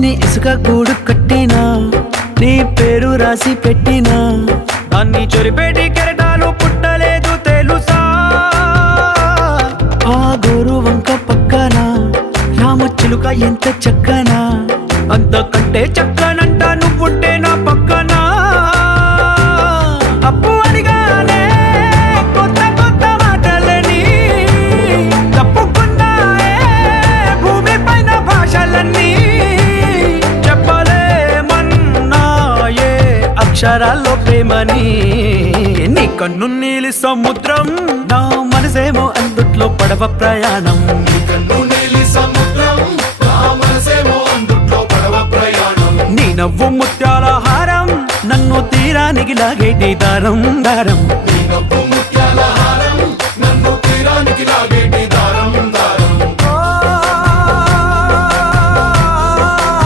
నీ ఇసుక గూడు కట్టినా, నీ పేరు రాసి పెట్టినా, దాన్ని చొరిపేటి కెరటాలు పుట్టలేదు తెలుసా. ఆ గోరు వంక పక్కన రామచిలుక ఎంత చక్కనా, అంతకంటే చక్కనంట నువ్వుంటే నా పక్కన. అప్పు అడిగానే కొత్త కొత్త మాటలని, తప్పుకున్నాయే భూమి పైన భాషలన్నీ, చెప్పలేమన్నాయే అక్షరాల్లో ప్రేమని. నీ కన్ను నీలి సముద్రం, నా మనసేమో అందుట్లో పడవ ప్రయాణం. నీ నవ్వు ముత్యాల హారం, నన్ను తీరానికి లాగేటి దారం దారం. నీ నవ్వు ముత్యాల హారం, నన్ను తీరానికి లాగే